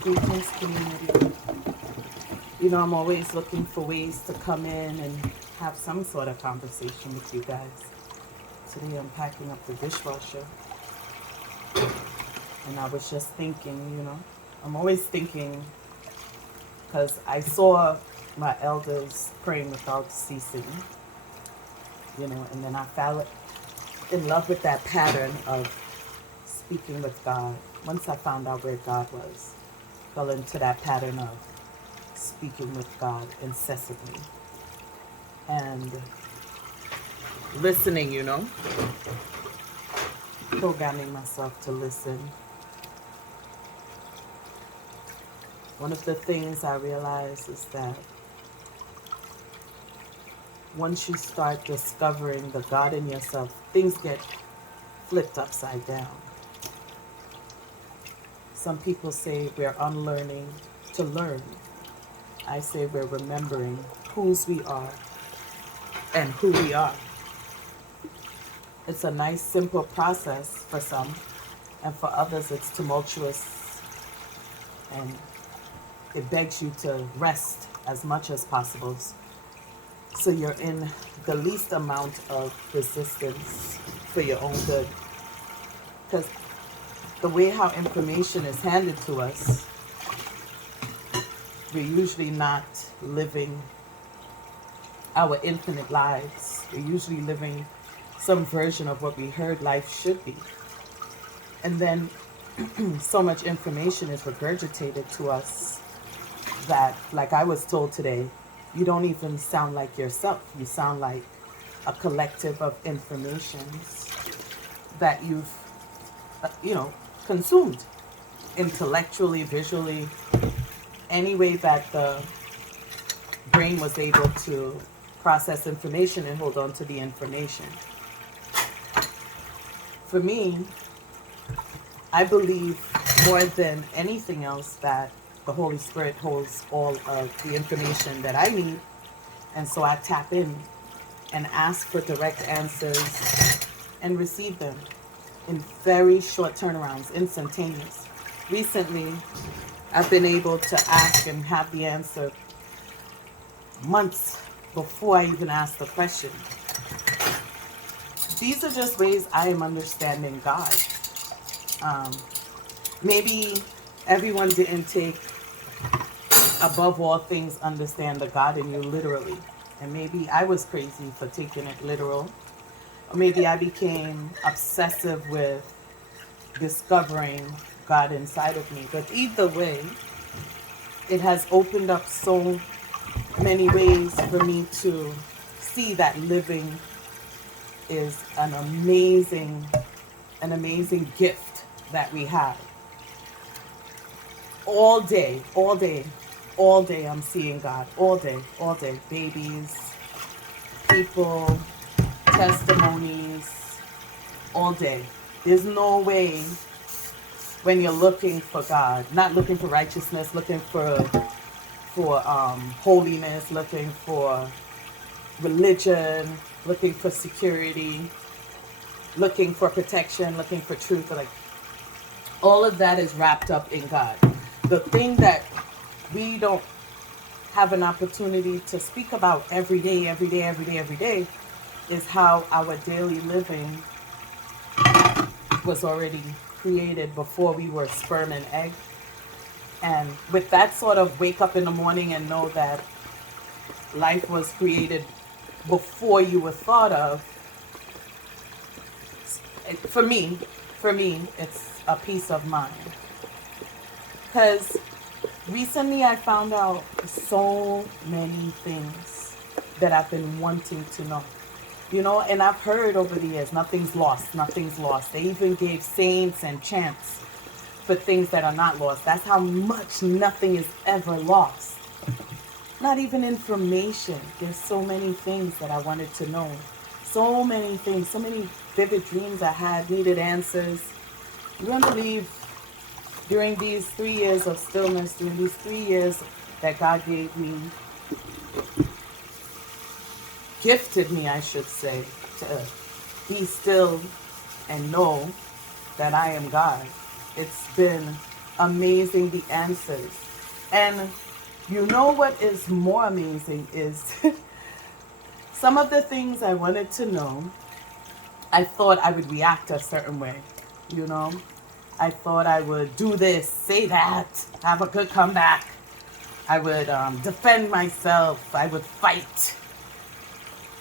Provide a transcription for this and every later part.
Greetings, community. You know, I'm always looking for ways to come in and have some sort of conversation with you guys. Today I'm packing up the dishwasher, and I was just thinking, I'm always thinking because I saw my elders praying without ceasing, and then I fell in love with that pattern of speaking with God. Once I found out where God was, fell into that pattern of speaking with God incessantly and listening, programming myself to listen. One of the things I realize is that once you start discovering the God in yourself, things get flipped upside down. Some people say we're unlearning to learn. I say we're remembering whose we are and who we are. It's a nice, simple process for some, and for others it's tumultuous, and it begs you to rest as much as possible so you're in the least amount of resistance for your own good. Because the way how information is handed to us, we're usually not living our infinite lives. We're usually living some version of what we heard life should be. And then so much information is regurgitated to us that, like I was told today, you don't even sound like yourself. You sound like a collective of informations that you've, consumed intellectually, visually, any way that the brain was able to process information and hold on to the information. For me, I believe more than anything else that the Holy Spirit holds all of the information that I need. And so I tap in and ask for direct answers and receive them in very short turnarounds, instantaneous. Recently, I've been able to ask and have the answer months before I even ask the question. These are just ways I am understanding God. Maybe everyone didn't take, above all things, understand the God in you literally. And maybe I was crazy for taking it literal. Or maybe I became obsessive with discovering God inside of me. But either way, it has opened up so many ways for me to see that living is an amazing gift that we have. All day, I'm seeing God. All day. Babies, people, testimonies, all day. There's no way when you're looking for God, not looking for righteousness, looking for holiness, looking for religion, looking for security, looking for protection, looking for truth, like all of that is wrapped up in God. The thing that we don't have an opportunity to speak about every day is how our daily living was already created before we were sperm and egg. And with that sort of wake up in the morning and know that life was created before you were thought of, for me, it's a peace of mind. Because recently I found out so many things that I've been wanting to know. And I've heard over the years, nothing's lost. They even gave saints and chants for things that are not lost. That's how much nothing is ever lost. Not even information. There's so many things that I wanted to know. So many things, so many vivid dreams I had, needed answers. You wouldn't believe during these 3 years of stillness, during these 3 years that God gave me, gifted me, I should say, to be still and know that I am God. It's been amazing the answers. And you know what is more amazing is some of the things I wanted to know, I thought I would react a certain way, you know? I thought I would do this, say that, have a good comeback. I would defend myself. I would fight,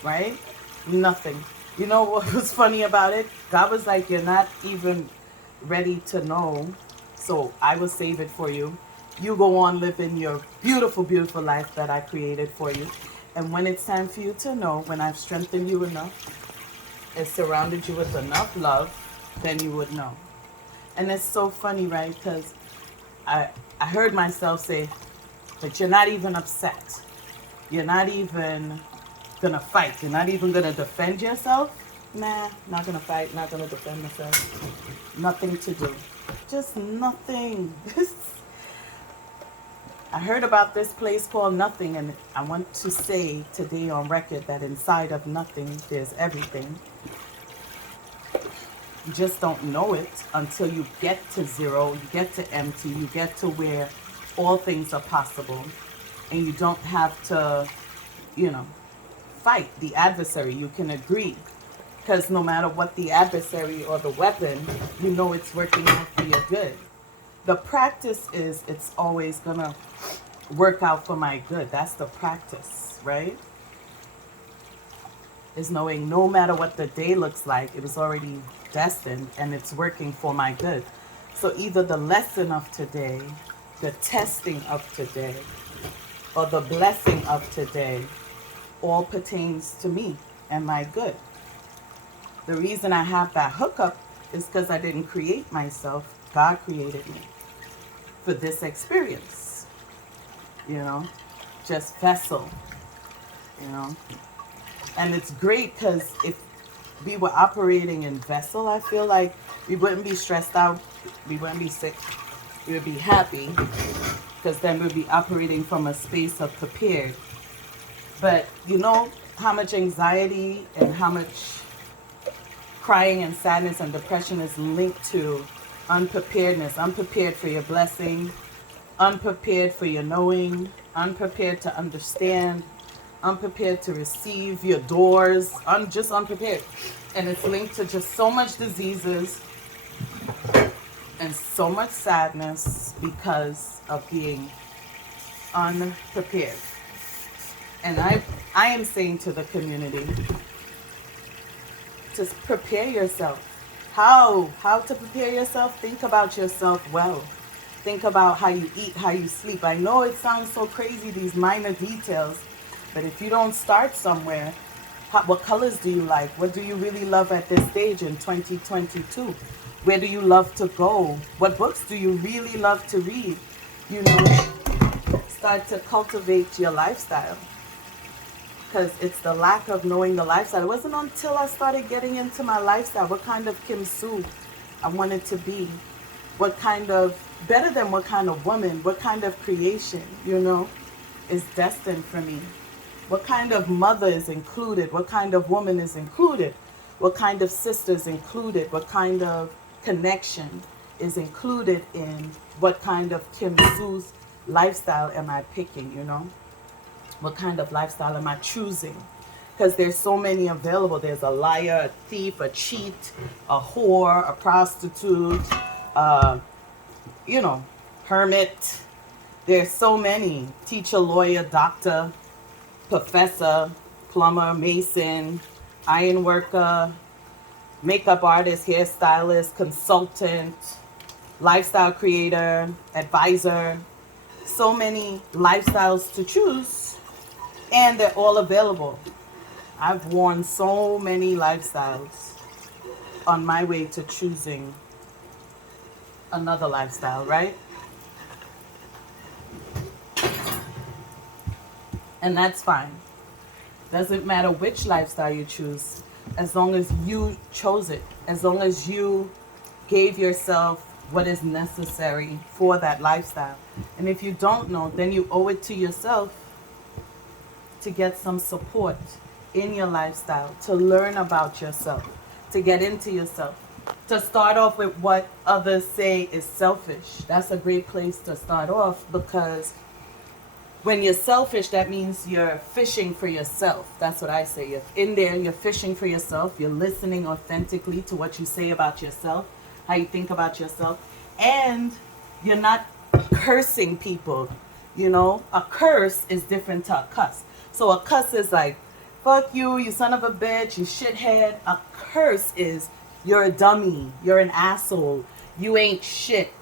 right? Nothing. You know what was funny about it? God was like, you're not even ready to know, so I will save it for you. You go on living your beautiful, beautiful life that I created for you. And when it's time for you to know, when I've strengthened you enough and surrounded you with enough love, then you would know. And it's so funny, right? Because I heard myself say, but you're not even upset. You're not even going to fight. You're not even going to defend yourself. Nah, not going to fight, not going to defend myself. Nothing to do. Just nothing. I heard about this place called Nothing, and I want to say today on record that inside of nothing, there's everything. You just don't know it until you get to zero, you get to empty, you get to where all things are possible. And you don't have to, fight the adversary. You can agree. Because no matter what the adversary or the weapon, you know it's working out for your good. The practice is it's always going to work out for my good. That's the practice, right? Is knowing no matter what the day looks like, it was already destined and it's working for my good. So either the lesson of today, the testing of today, or the blessing of today all pertains to me and my good. The reason I have that hookup is because I didn't create myself. God created me for this experience, just vessel, and it's great because if we were operating in vessel, I feel like we wouldn't be stressed out, we wouldn't be sick, we would be happy, because then we'd be operating from a space of prepared. But you know how much anxiety and how much crying and sadness and depression is linked to unpreparedness, unprepared for your blessing, unprepared for your knowing, unprepared to understand, unprepared to receive your doors, just unprepared. And it's linked to just so much diseases and so much sadness because of being unprepared. And I am saying to the community, just prepare yourself. How to prepare yourself? Think about yourself well. Think about how you eat, how you sleep. I know it sounds so crazy, these minor details, but if you don't start somewhere, what colors do you like? What do you really love at this stage in 2022? Where do you love to go? What books do you really love to read? Start to cultivate your lifestyle. Because it's the lack of knowing the lifestyle. It wasn't until I started getting into my lifestyle, what kind of Kim Sue I wanted to be. What kind of, better than what kind of woman, what kind of creation, is destined for me. What kind of mother is included? What kind of woman is included? What kind of sister is included? What kind of connection is included in what kind of Kim Sue's lifestyle am I picking, What kind of lifestyle am I choosing? Because there's so many available. There's a liar, a thief, a cheat, a whore, a prostitute, hermit. There's so many. Teacher, lawyer, doctor, professor, plumber, mason, iron worker, makeup artist, hairstylist, consultant, lifestyle creator, advisor. So many lifestyles to choose, and they're all available. I've worn so many lifestyles on my way to choosing another lifestyle, right? And that's fine. Doesn't matter which lifestyle you choose, as long as you chose it, as long as you gave yourself what is necessary for that lifestyle. And if you don't know, then you owe it to yourself to get some support in your lifestyle, to learn about yourself, to get into yourself. to start off with what others say is selfish. That's a great place to start off, because when you're selfish, that means you're fishing for yourself. That's what I say. You're in there, you're fishing for yourself. You're listening authentically to what you say about yourself, how you think about yourself. And you're not cursing people. You know, a curse is different to a cuss. So a cuss is like, fuck you, you son of a bitch, you shithead. A curse is, you're a dummy, you're an asshole, you ain't shit,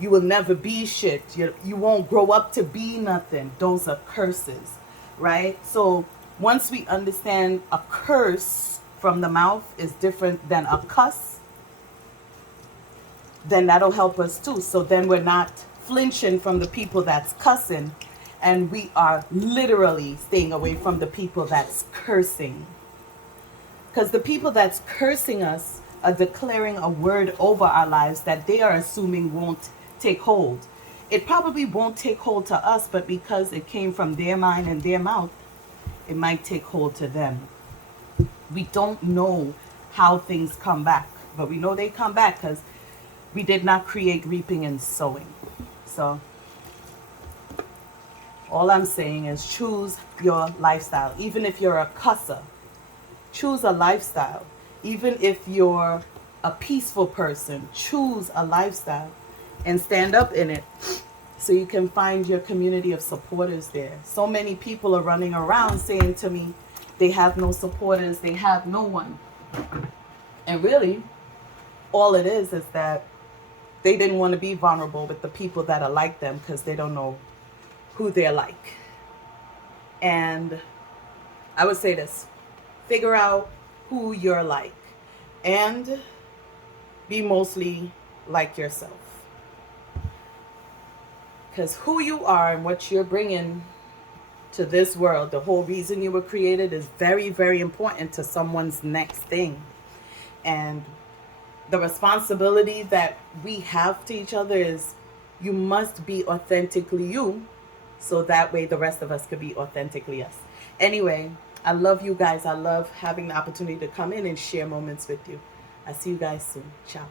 you will never be shit, you won't grow up to be nothing. Those are curses, right? So once we understand a curse from the mouth is different than a cuss, then that'll help us too. So then we're not flinching from the people that's cussing, and we are literally staying away from the people that's cursing. Because the people that's cursing us are declaring a word over our lives that they are assuming won't take hold. It probably won't take hold to us, but because it came from their mind and their mouth, it might take hold to them. We don't know how things come back, but we know they come back because we did not create reaping and sowing. So all I'm saying is choose your lifestyle. Even if you're a cusser, choose a lifestyle. Even if you're a peaceful person, choose a lifestyle and stand up in it so you can find your community of supporters there. So many people are running around saying to me they have no supporters, they have no one. And really, all it is that they didn't want to be vulnerable with the people that are like them because they don't know who they're like. And I would say this: figure out who you're like and be mostly like yourself. Because who you are and what you're bringing to this world, the whole reason you were created, is very, very important to someone's next thing. And the responsibility that we have to each other is you must be authentically you, so that way the rest of us could be authentically us. Anyway, I love you guys. I love having the opportunity to come in and share moments with you. I'll see you guys soon. Ciao.